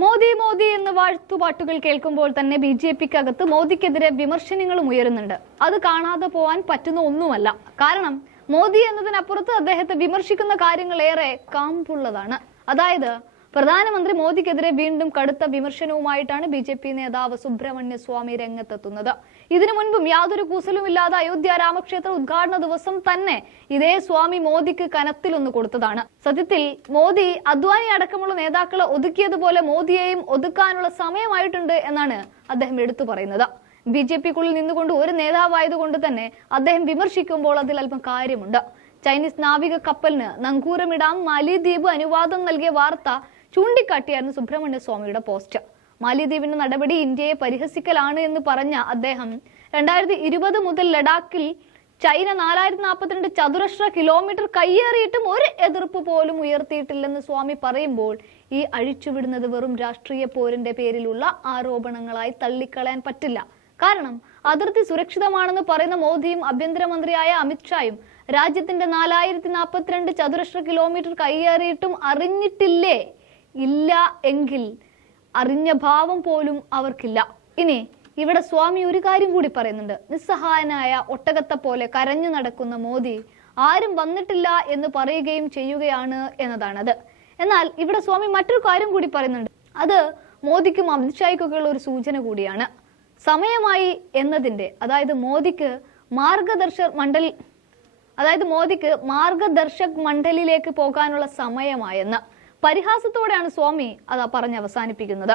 മോദി മോദി എന്ന വാഴ്ത്തുപാട്ടുകൾ കേൾക്കുമ്പോൾ തന്നെ ബിജെപിക്കകത്ത് മോദിക്കെതിരെ വിമർശനങ്ങളും ഉയരുന്നുണ്ട്. അത് കാണാതെ പോവാൻ പറ്റുന്ന ഒന്നുമല്ല. കാരണം മോദി എന്നതിനപ്പുറത്ത് അദ്ദേഹത്തെ വിമർശിക്കുന്ന കാര്യങ്ങൾ ഏറെ കാമ്പുള്ളതാണ്. അതായത് പ്രധാനമന്ത്രി മോദിക്കെതിരെ വീണ്ടും കടുത്ത വിമർശനവുമായിട്ടാണ് ബിജെപി നേതാവ് സുബ്രഹ്മണ്യ സ്വാമി രംഗത്തെത്തുന്നത്. ഇതിനു മുൻപും യാതൊരു കൂസലുമില്ലാതെ അയോധ്യ രാമക്ഷേത്ര ഉദ്ഘാടന ദിവസം തന്നെ ഇതേ സ്വാമി മോദിക്ക് കനത്തിലൊന്ന് കൊടുത്തതാണ്. സത്യത്തിൽ മോദി അദ്വാനി അടക്കമുള്ള നേതാക്കളെ ഒതുക്കിയതുപോലെ മോദിയെയും ഒതുക്കാനുള്ള സമയമായിട്ടുണ്ട് എന്നാണ് അദ്ദേഹം എടുത്തു പറയുന്നത്. ബിജെപിക്കുള്ളിൽ നിന്നുകൊണ്ട് ഒരു നേതാവായതുകൊണ്ട് തന്നെ അദ്ദേഹം വിമർശിക്കുമ്പോൾ അതിൽ അല്പം കാര്യമുണ്ട്. ചൈനീസ് നാവിക കപ്പലിന് നങ്കൂരമിടാൻ മാലിദ്വീപ് അനുവാദം നൽകിയ വാർത്ത ചൂണ്ടിക്കാട്ടിയായിരുന്നു സുബ്രഹ്മണ്യ സ്വാമിയുടെ പോസ്റ്റ്. മാലിദ്വീപിന്റെ നടപടി ഇന്ത്യയെ പരിഹസിക്കലാണ് എന്ന് പറഞ്ഞ അദ്ദേഹം 2020 മുതൽ ലഡാക്കിൽ ചൈന 4042 ചതുരശ്ര കിലോമീറ്റർ കയ്യേറിയിട്ടും ഒരു എതിർപ്പ് പോലും ഉയർത്തിയിട്ടില്ലെന്ന് സ്വാമി പറയുമ്പോൾ ഈ അഴിച്ചുവിടുന്നത് വെറും രാഷ്ട്രീയ പോരിന്റെ പേരിലുള്ള ആരോപണങ്ങളായി തള്ളിക്കളയാൻ പറ്റില്ല. കാരണം അതിർത്തി സുരക്ഷിതമാണെന്ന് പറയുന്ന മോദിയും ആഭ്യന്തരമന്ത്രിയായ അമിത്ഷായും രാജ്യത്തിന്റെ 4042 ചതുരശ്ര കിലോമീറ്റർ കയ്യേറിയിട്ടും അറിഞ്ഞിട്ടില്ലേ? ഇല്ല എങ്കിൽ അറിഞ്ഞ ഭാവം പോലും അവർക്കില്ല. ഇനി ഇവിടെ സ്വാമി ഒരു കാര്യം കൂടി പറയുന്നുണ്ട്. നിസ്സഹായനായ ഒട്ടകത്തെ പോലെ കരഞ്ഞു നടക്കുന്ന മോദി ആരും വന്നിട്ടില്ല എന്ന് പറയുകയും ചെയ്യുകയാണ് എന്നതാണത്. എന്നാൽ ഇവിടെ സ്വാമി മറ്റൊരു കാര്യം കൂടി പറയുന്നുണ്ട്. അത് മോദിക്കും അമിത്ഷായ്ക്കൊക്കെയുള്ള ഒരു സൂചന കൂടിയാണ്. സമയമായി എന്നതിന്റെ, അതായത് മോദിക്ക് മാർഗദർശക് മണ്ഡലിലേക്ക് പോകാനുള്ള സമയമായെന്ന് പരിഹാസത്തോടെയാണ് സ്വാമി അത് പറഞ്ഞ് അവസാനിപ്പിക്കുന്നത്.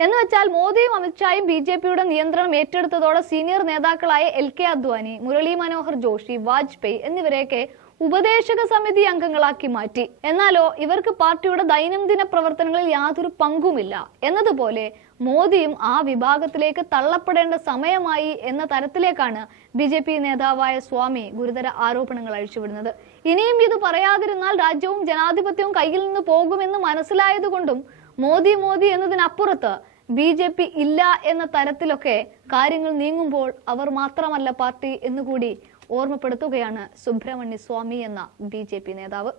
എന്ന് വെച്ചാൽ മോദിയും അമിത്ഷായും ബിജെപിയുടെ നിയന്ത്രണം ഏറ്റെടുത്തതോടെ സീനിയർ നേതാക്കളായ LK അദ്വാനി, മുരളി മനോഹർ ജോഷി, വാജ്പേയി എന്നിവരെയൊക്കെ ഉപദേശക സമിതി അംഗങ്ങളാക്കി മാറ്റി. എന്നാലോ ഇവർക്ക് പാർട്ടിയുടെ ദൈനംദിന പ്രവർത്തനങ്ങളിൽ യാതൊരു പങ്കുമില്ല എന്നതുപോലെ മോദിയും ആ വിഭാഗത്തിലേക്ക് തള്ളപ്പെടേണ്ട സമയമായി എന്ന തരത്തിലേക്കാണ് ബിജെപി നേതാവായ സ്വാമി ഗുരുതര ആരോപണങ്ങൾ അഴിച്ചുവിടുന്നത്. ഇനിയും ഇത് പറയാതിരുന്നാൽ രാജ്യവും ജനാധിപത്യവും കയ്യിൽ നിന്ന് പോകുമെന്ന് മനസ്സിലായതുകൊണ്ടും മോദി മോദി എന്നതിനപ്പുറത്ത് ബിജെപി ഇല്ല എന്ന തരത്തിലൊക്കെ കാര്യങ്ങൾ നീങ്ങുമ്പോൾ അവർ മാത്രമല്ല പാർട്ടി എന്നുകൂടി ഓർമ്മപ്പെടുത്തുകയാണ് സുബ്രഹ്മണ്യ സ്വാമി എന്ന ബിജെപി നേതാവ്.